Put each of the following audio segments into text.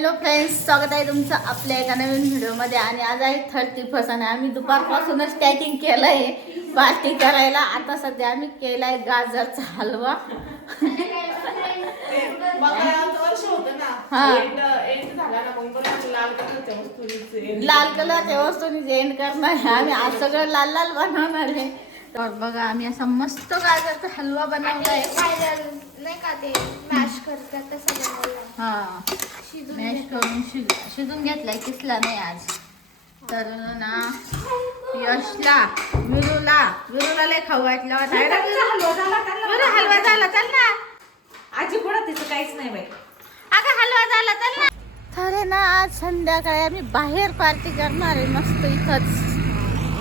Hello friends, स्वागत आहे तुमचं आपल्या एका नवीन व्हिडिओमध्ये. आणि आज आहे 31 आणि आम्ही दुपारपासूनच पॅकिंग केलं आहे पार्टी करायला. आता सध्या आम्ही केलाय गाजरचा हलवा. लाल कलरच्या वस्तूंनी एंड करणार आहे आम्ही. आज सगळं लाल लाल बनवणार आहे. तर बघा, आम्ही असा मस्त गाजरचा हलवा बनवला आहे. नाही का ते मॅश करतात तसं बनवलं. हा, मॅश करून शिजून घेतलाय, किसला नाही आज. तर ना यशला विरूला लय खाऊ वाटला होता. हलवा झाला, चल ना आजी कुठं तिचं काहीच नाही बाई. अगं हलवा झाला, चल ना. तर ना आज संध्याकाळी आम्ही बाहेर पार्टी करणार आहे मस्त इथंच.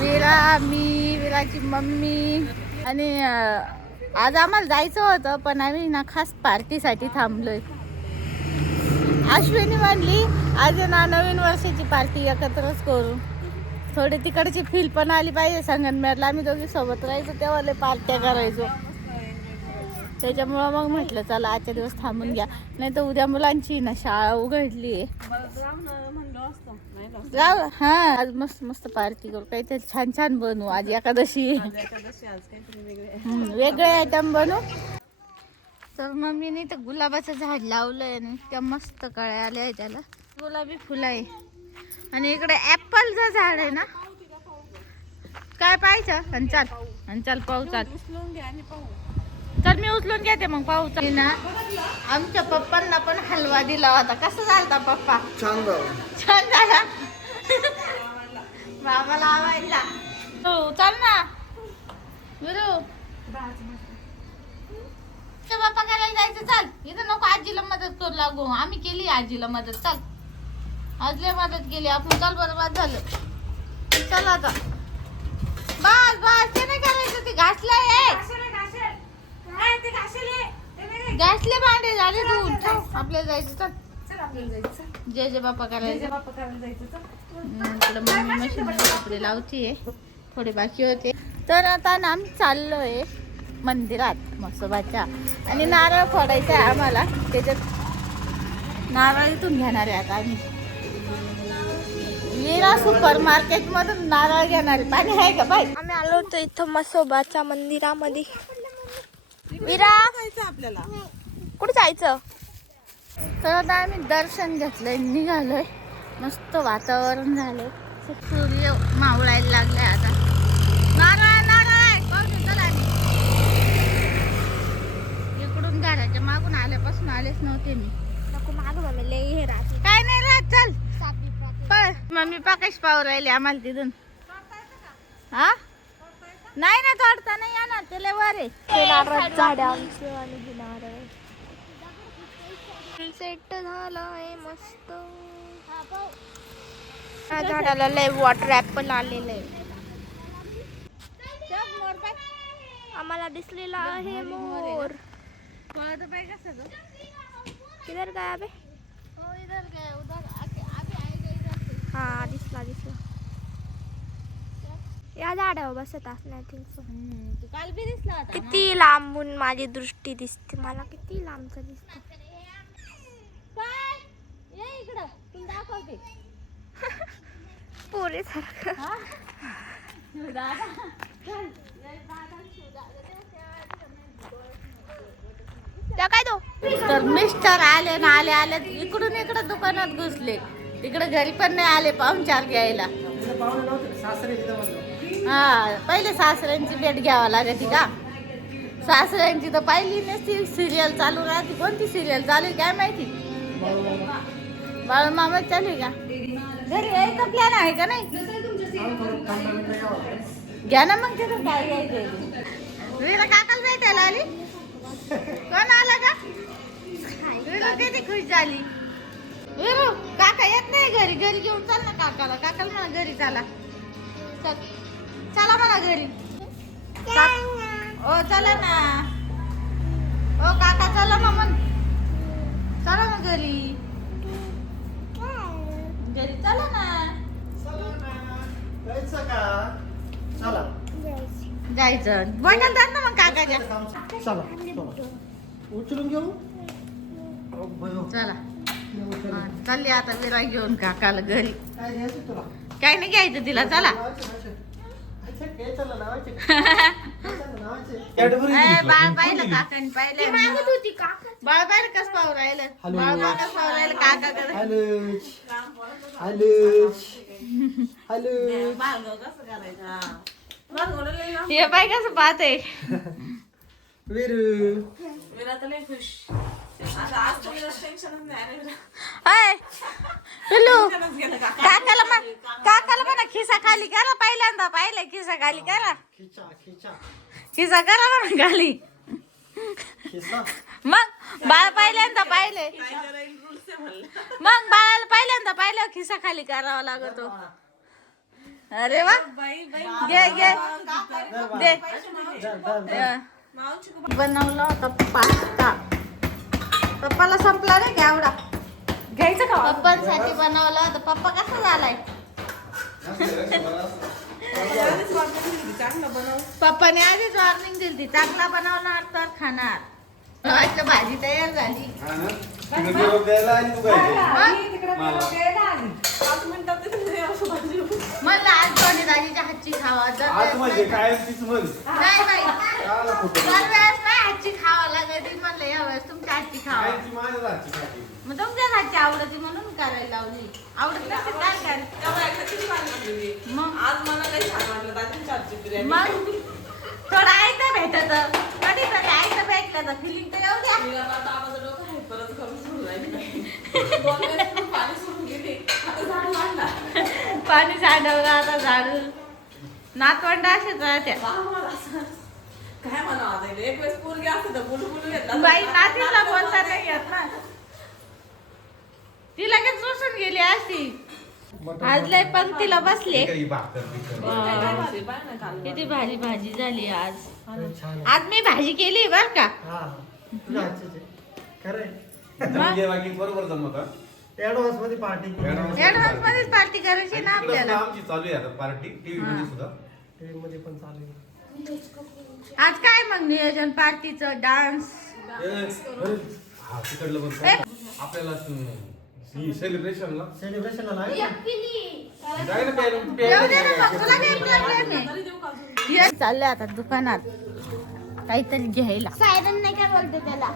विरा, मी, विराची मम्मी. आणि आज आम्हाला जायचं होतं पण आम्ही ना खास पार्टीसाठी थांबलोय. अश्विनी म्हणली आज ना नवीन वर्षाची पार्टी एकत्रच करू. थोडी तिकडची फील पण आली पाहिजे संगमनेरला. आम्ही दोघी सोबत राहायचो तेव्हा लय पार्ट्या करायचो. त्याच्यामुळं मग म्हटलं चला आजच्या दिवस थांबून घ्या, नाही तर उद्या मुलांची ना शाळा उघडली आहे. जाऊ. हा, आज मस्त मस्त पार्टी करू, काहीतरी छान छान बनवू. आज एकादशी वेगळे आयटम बनवू. तर मम्मीने तर गुलाबाचं झाड लावलंय आणि त्या मस्त कळ्या आल्या आहे त्याला. गुलाबी फुलं आहे. आणि इकडे ऍपलचं झाड आहे ना. काय पाहायचं? आणि चाल पाहू. चाल तर मी उचलून घेते मग पाहू. ना आमच्या पप्पांना पण हलवा दिला होता. कसा झालता पप्पा? छान झाला. बाबाला आवडला. हो, चाल ना विरू. बाप्पा करायला जायचं. चाल, इथं नको आजीला मदत करू लागू. आम्ही केली आजीला मदत. चाल, आज लय मदत केली आपण. चाल, बरोबर झालं. चल आता बस बस. ते नाही करायचं, ते घासलंय. घासले भांडे झाले. तू आपल्याला जायचं. चल आपल्याला जायचं. जय जय बाप्पा करायचं. इकडे मम्मी मशीनमध्ये कपडे लावतीये, थोडे बाकी होते. तर आता ना आम्ही चाललोय मंदिरात म्हसोबाच्या. आणि नारळ फोडायचा आहे आम्हाला. त्याच्यात नारळ इथून घेणार आहे आता आम्ही. वीरा सुपर मार्केट मधून नारळ घेणार आहे. पाणी आहे का बाई? आम्ही आलो होतो इथं म्हसोबाच्या मंदिरामध्ये. विरा, आपल्याला कुठे जायचं? तर आता आम्ही दर्शन घेतलंय, निघालोय. मस्त वातावरण झालंय. सूर्य मावळायला लागलाय आता. नारळ नारळ पाहून चला. इकडून घराच्या मागून आल्यापासून आलेच नव्हते मी. नको माग मला हे राहते. काय नाही राहत. चल मम्मी पाकच पाहू राहिले आम्हाला तिथून. हा, नाही ना तोडता नाही येणार, ते लय वर आहे. ते नारळ झाड आमचं आणि हे नारळ सेट झालंय मस्त. त्या झाडाला लय वॉटर ऍपल आलेलं आहे. आम्हाला दिसलेला आहे मोर. किधर गया अबे? हा, दिसला. या झाडावर बसत असणार. थिंक काल बी दिसला होता. किती लांबून माझी दृष्टी दिसते. मला किती लांबचं दिसतं. ये इकडं, तुला दाखवते. पोरे सारखं. त्या काय तो? तर मिस्टर आले ना आले इकडून इकडं दुकानात घुसले. तिकडे घरी पण नाही आले पाहुणचार घ्यायला. हा, पहिले सासऱ्यांची भेट घ्यावा लागायची का. सासऱ्यांची तर पाहिली नसती. सिरियल चालू राहते. कोणती सिरियल चालू आहे काय माहिती. बाळूमामा चालू आहे का? घरी यायचा प्लॅन आहे का नाही? घ्या ना मग. तिथं काय घ्यायचं? विरा काकाला भेटायला आली. कोण आला का? विरू किती खुश झाली. विरू, काका येत नाही घरी. घरी घेऊन चाल ना काकाला. काकाला म्हणा घरी चला. चला म्हणा घरी. ओ चला ना. ओ काका चला मग. चला ना घरी. घरी चला ना. जायचं. बॉटल द्या ना मग काकाच्या. चला उचलून घेऊ. चला चालली आता विरा घेऊन काकाला घरी. काय नाही घ्यायचं तिला, चला. बाळ पाहिलं काकाने पाहिलं, बाळ पाहिलं कस पाहू राहिलं, बाळ कस पाहू राहिलं काकाकडे. हे बाय कसं पाहते काकाला म्हणा खिसा खाली करा, पहिल्यांदा पाहिलं खिसा खाली करा, खिसा करा म्हणा खाली. मग बाळ पहिल्यांदा पाहिले, मग बाळाला पहिल्यांदा पाहिलं खिसा खाली करावा लागतो. अरे वा, घे घे दे. बनवला होता पास्ता, पप्पाला संपला नाही का एवढा, घ्यायचं का? पप्पांसाठी बनवला होता. पप्पा कसा झालाय? पप्पाने आधीच वॉर्निंग दिली ती, चांगला बनवणार तर खाणार. वाटलं भाजी तयार झाली. म्हणलं आज कोणी दाजीच्या हातची खावा, नाही दरवेळेस नाही हातची खावा लागत. म्हणलं यावेळेस तुमच्या हातची खावा, मग तुमच्याच हातची आवडती म्हणून करायला लावली. आवडत नसते काय करायचं मग. आज मला काही छान वाटलं मग थोडं आयतं भेटत, कधीतरी आयतं भेटलं तर फिलिंग तर येऊ द्या. पाणी सांडवलं आता झाडू. नातवंड असेच राहत्या काय म्हणा, एक वेळेस पोरगी असते तर बोलू बोलू घेतला बाई. नातीला बोलता नाही येत ना, ती लगेच रुसून गेली असती. आज लय पंक्तीला बसले. किती भारी भाजी झाली आज. आज मी भाजी केली बर का. ऍडव्हान्स मध्ये पार्टी करायची ना आपल्याला. टीव्ही मध्ये पण चालू आहे. आज काय मग नियोजन पार्टीचं? डान्स आपल्याला सेलिब्रेशनला चाललंय आता दुकानात काहीतरी घ्यायला. सायरन नाही काय बोलते त्याला.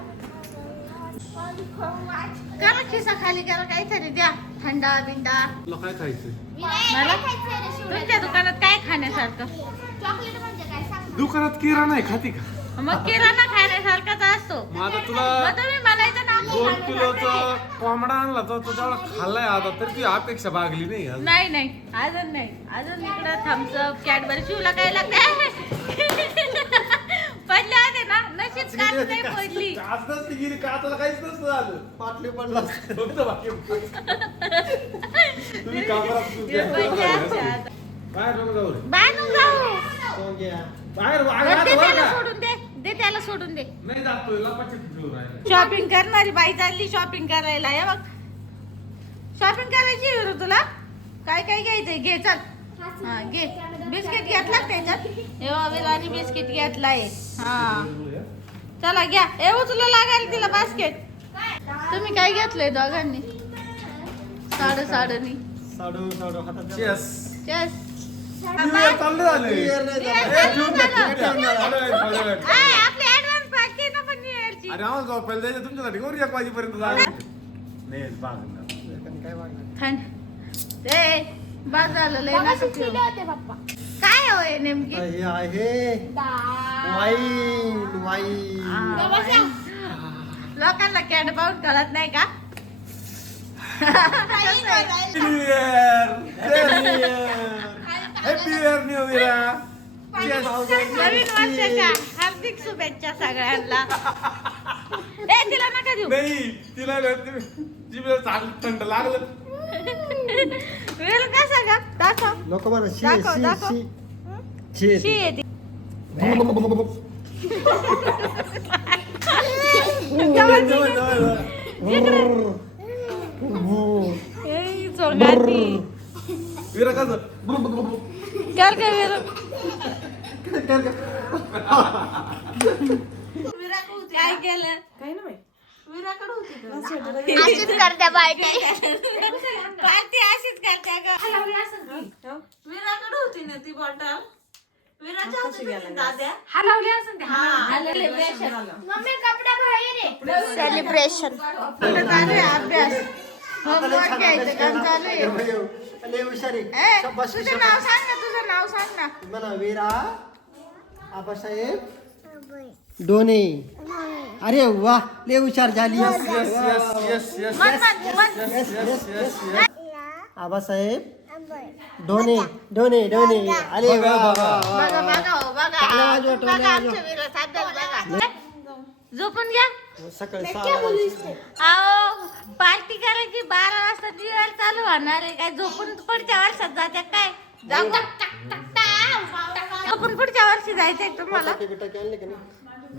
करा खिसा खाली करा, काहीतरी द्या, थंडा बिंडा. तुला काय खायचं? मला तुमच्या दुकानात काय खाण्यासारखं? चॉकलेट म्हणजे काय सांग. दुकानात किराणा आहे, खाती का? मग किराणा खाण्यासारखाच असतो. मग आता तुला मग तुम्ही म्हणायचं ना 2 किलोचा कोंबडा आणला तर तो तेवढा खाल्लाय आता, तर ती अपेक्षा भागली नाही अजून. नाही नाही अजून नाही. अजून इकडं थम्सअप कॅडबरी शिवला काय लागते. पडले होते ना, नशीब काच नाही पडली. काचच ती गेली, काचाला काहीच नसतं झालं. पाटली पडला फक्त बाकी तुम्ही कामाला बाहेर नको जाऊ रे. बाय नको जाऊ. बाहेर दे त्याला सोडून दे, दे त्याला सोडून दे. नाही जात तो लपाची फिरून राहिला. शॉपिंग करणारी बाई चालली शॉपिंग करायला. हे बघ, शॉपिंग करायची आहे रे तुला. काय काय घ्यायचंय घे, चल. हा घे. बिस्किट घेतला त्याच्यात. हे विरानी बिस्किट घेतलाय. हा चला घ्या. येऊ तुला लागायला तिला बास्केट. तुम्ही काय घेतलंय दोघांनी? साडूनी. साडू हातात Cheers. चेस. चाललं झालं. आपली ऍडव्हान्स पार्टी ना पण New Year ची. अरे आम्हाला झोपायला जायचं तुमच्यासाठी. गोरी 1 वाजेपर्यंत जायचं. नाही काय वागणार. थंड ते बाद झालं लय ना. होते पप्पा. काय होय नेमकी? हे आहे वाईन. लोकांना कॅट पाहून कळत नाही का? New year. Happy year new year. नवीन वर्षाच्या हार्दिक शुभेच्छा सगळ्यांना. ए तिला नका देऊ. नाही तिला जीभला थंड लागलं. वेळ कसा का दाखव. नको म्हणा दाखव. शी येते. चोंगाती विरा कसं कर का वेर. काय केलं? काही नाही विराकडे होती अशीच करते पार्टी. पार्टी अशीच करते ग. विराकडे होती ना ती बॉटल. विराच्या हातात होती दाद्या. मम्मी कपडा बाहेर सेलिब्रेशन. चालू आहे अभ्यास. होमवर्क घ्यायचं काम चालू आहे. लय हुशार आहे. ए, शाबास, तुझं शाबास. नाव सांग ना, तुझं नाव सांग ना. म्हणा वीरा आबासाहेब डोने. अरे वा लय हुशार झाली. आबासाहेब डोने डोने डोने. अरे वा वा वा. बघा बघा हो बघा. टाळ्या वाजवा, बघा टाळ्या आमच्या विराचा अभ्यास बघा. झोपून घ्या. सकाळी 6 वाजता. अहो पार्टी करायची 12 वाजता दिवाळी चालू होणार आहे. काय झोपून पुढच्या वर्षात जाते काय? जाऊ टक टक टक टक. झोपून पुढच्या वर्षी जायचंय तुम्हाला. फटाके बिटाके आणले का नाही?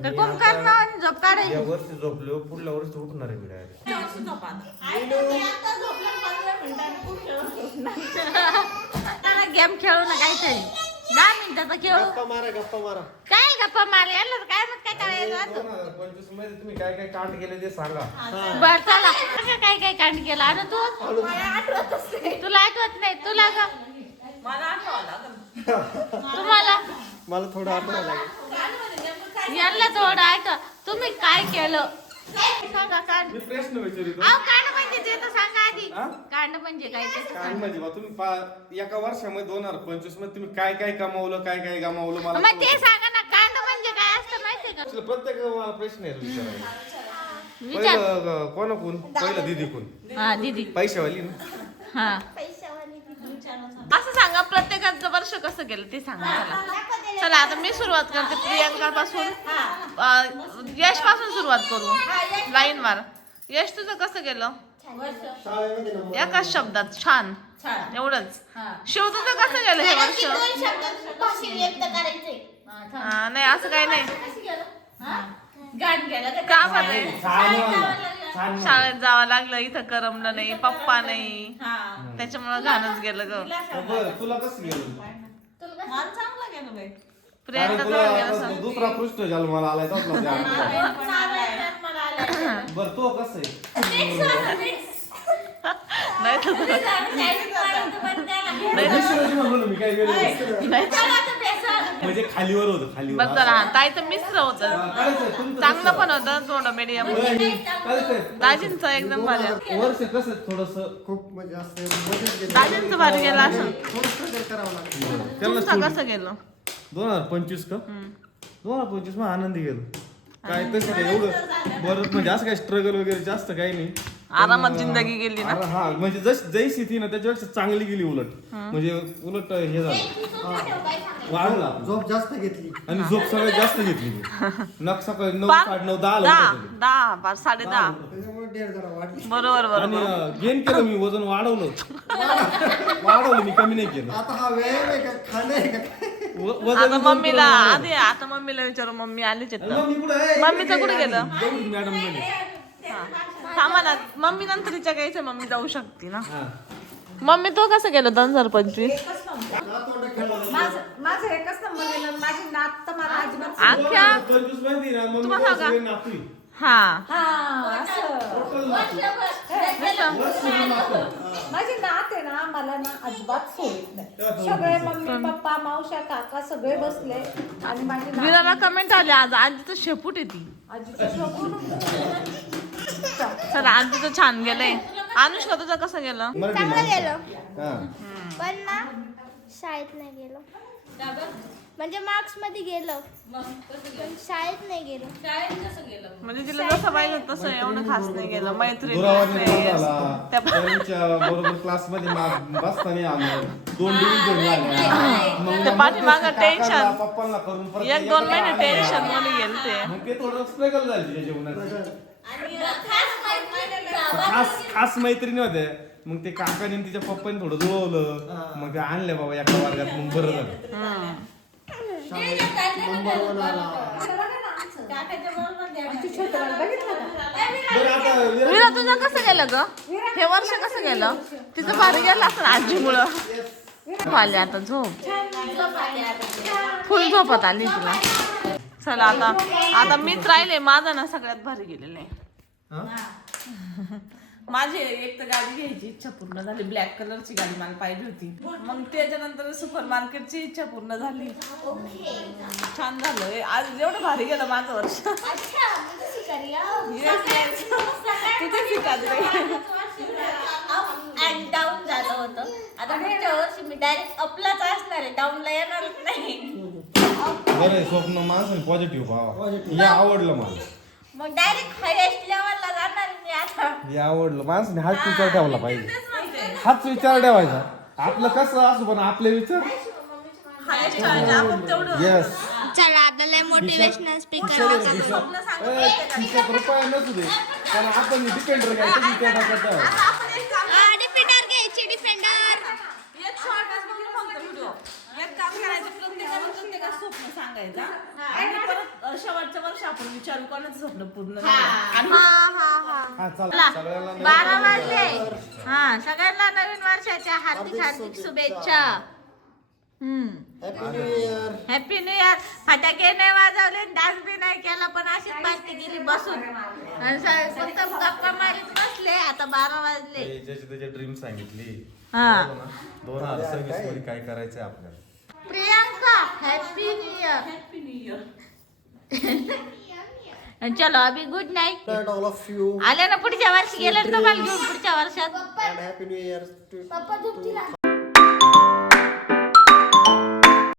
तर कुंभकर्ण आणि झोप काढायची. या वर्षी झोपलो पुढल्या वर्षी उठणार आहे मी direct. गेम खेळू ना काहीतरी. 10 मिनिटाचा खेळू. गप्पा मारा गप्पा मारा. काय गप्पा मारले यांना तर काय मग काय करायचं. 2025 मध्ये तुम्ही काय काय कांड केले ते सांगा. बर चला. काय काय कांड केला आणि तू तुला आठवत नाही. तुला का तुम्हाला मला थोडं आठवावं लागेल. यांना थोडं आठव. तुम्ही काय केलं सांगा. कांड मी प्रश्न विचारितो. अहो कांड म्हणजे ते तर सांगा आधी. हा? कांड म्हणजे काय ते तर काय सांगा. म्हणजे बा तुम्ही एका वर्षामध्ये 2025 मध्ये तुम्ही काय काय कमावलं काय काय गमावलं मला मग ते सांगा ना. कांड म्हणजे काय असतं माहितीये का. सांगा. प्रत्येक मला प्रश्न आहे विचारायला. विचार. पहिलं कोण पहिलं दीदी कोण हा दीदी. पैशावाली ना. हा असं सांगा. प्रत्येकाचं वर्ष कसं गेलं ते सांगा. चला चला आता मी सुरुवात करते. प्रियंका पासून यश पासून सुरुवात करू. लाईन वार. यश तुझं कसं गेलं. शाळेमध्ये नंबर. एकाच शब्दात छान. एवढंच. शिव तुझं कसं गेलं हे वर्ष. नाही असं काही नाही. का बरं. शाळेत जावं लागलं. इथं करमलं नाही. पप्पा नाही. त्याच्यामुळे घाणच गेलं ग. बरं तुला कसं गेलं. प्रियंका तुला जवळ गेलं असं. दुसरा पृष्ठ झाला मला आलाय बरं तो कसं आहे. नाही तर मी काय गेलो म्हणजे खालीवर होतं खालीवर. बरं चला. ताईचं मिश्र होतं. चांगलं पण होतं. थोडं मीडियम. दाजींचं एकदम भारी. वर्ष कसं थोडस खूप म्हणजे असं मजेत गेलं. दाजींचं भारी गेलं असं. थोडं struggle करावं लागतं. तुमचं कसं गेलं. 2025 का 2025 मध्ये आनंदी गेलो. काय कसं काय एवढं बरं म्हणजे असं काय स्ट्रगल वगैरे जास्त काही नाही. आरामात जिंदगी गेली ना. हा म्हणजे जशी ती ना त्याच्यापेक्षा चांगली गेली उलट. म्हणजे उलट हे झालं वाढला आपलं. झोप जास्त घेतली. आणि झोप सगळ्यात जास्त घेतली मी. नक सकाळी 9 9:30 10 10 10:30 त्याच्यामुळे 1.5 जरा वाढली. बरोबर आणि बरोबर. गेन केलं मी वजन वाढवलं मी कमी नाही केलं. आता हा व्यायाम आहे का खाणं आहे का. वजन आता मम्मीला आधी आता मम्मीला विचारू. मम्मी आलीच आहेत ना. मम्मीचं कुठे गेलं. मॅडम थांबा ना. मम्मी नंतर तिच्या गायचं. मम्मी जाऊ शकते ना. मम्मी तो कसं गेलं 2025. माझं एकच नंबर गेलं. माझी नात तर मला अजिबात आख्या 25 मध्ये ना मम्मी तुम्हाला सांगा. सगळे नातू. हा माझी नात आहे ना. मला ना अजिबात सोडत नाही. सगळे मम्मी पप्पा मावश्या काका सगळे बसले आणि माझी नात विराला कमेंट आली आज. आजीचं शेपूट येते. आजीचं शोभून चला आजीचं छान गेलंय. अनुष्का तुझं कसं गेलं. चांगलं गेलं. हा. पण ना शाळेत नाही गेलो. म्हणजे मार्क्स मध्ये गेलं पण शाळेत नाही गेलो. म्हणजे तिला जसं पाहिजे तसं एवढं खास नाही गेलं. मैत्रिणी दुरावाने friends, झाला त्या त्यांच्या बरोबर क्लास मध्ये बसताना आलं 2 डिव्हिजन झाल्या. त्या पाठीमागं tension. पप्पांना करून परत 1-2 महिने टेन्शन मध्ये गेले ते. मग ते थोडं स्ट्रगल झालं तिच्या जीवनात. खास मैत्रिणी होते. मग ते काकाने आणि तिच्या पप्पाने थोडं जुळवलं. मग ते आणले बाबा एका वर्गात. मग बरं झालं. नंबर 1 आला. बरं आता विरा तुझं कसं गेलं ग. हे वर्ष कसं गेलं. तिचं भारी गेलं असं आजीमुळं. आली आता झोप. फुल झोपत आली तुला. चला आता मीच राहिले. माझं ना सगळ्यात भारी गेलेलं आहे. माझी एक तर गाडी घ्यायची इच्छा पूर्ण झाली. ब्लॅक कलरची गाडी मला पाहिजे होती. मग त्याच्यानंतर सुपर मार्केटची इच्छा पूर्ण झाली. छान झालं आज एवढं भारी गेलं माझं वर्ष. तुझं शिकायचं अँड डाऊन झालं होतं. आता पुढच्या वर्षी मी डायरेक्ट अपलाच असणार आहे, डाऊनला येणारच नाही. बरं आहे, स्वप्न माणसाने पॉझिटिव्ह पाहा. हे आवडलं मला. मग डायरेक्ट हायेस्ट लेवलला जाणार मी आता. हे आवडलं. माणसाने हाच विचार ठेवला पाहिजे. हाच विचार ठेवायचा. आपलं कसं असू पण आपले विचार आपण तेवढं येस. चला आता लय मोटिवेशनल स्पीकर खिशात रुपया नसू दे पण आपण डिपेंडर काय तशी तेवढा करता. डिफेंडर घ्यायची. डिफेंडर एक शॉर्टच बघून फक्त व्हिडिओ. एक काम करायचं, प्रत्येकाचं स्वप्न सांगायचं आणि परत शेवटच्या वर्षी आपण विचारू कोणाचं स्वप्न पूर्ण झालं. हा चला सगळ्याला 12 वाजले. हा सगळ्यांना नवीन वर्षाच्या हार्दिक हार्दिक शुभेच्छा. Happy new year. Happy new year. फटाके नाही वाजवले, डान्स बी नाही केला, पण अशीच पार्टी केली बसून आणि फक्त गप्पा मारीत बसले. आता 12 वाजले. ज्याची त्याची ड्रीम सांगितली. हा 2026 मध्ये काय करायचंय आपल्याला. Priyanka happy new year. Happy new year. चलो अभी good night. All of you आले ना पुढच्या वर्षी गेले ना तुम्हाला घेऊन पुढच्या वर्षात. Happy new year. पप्पा झोपतील.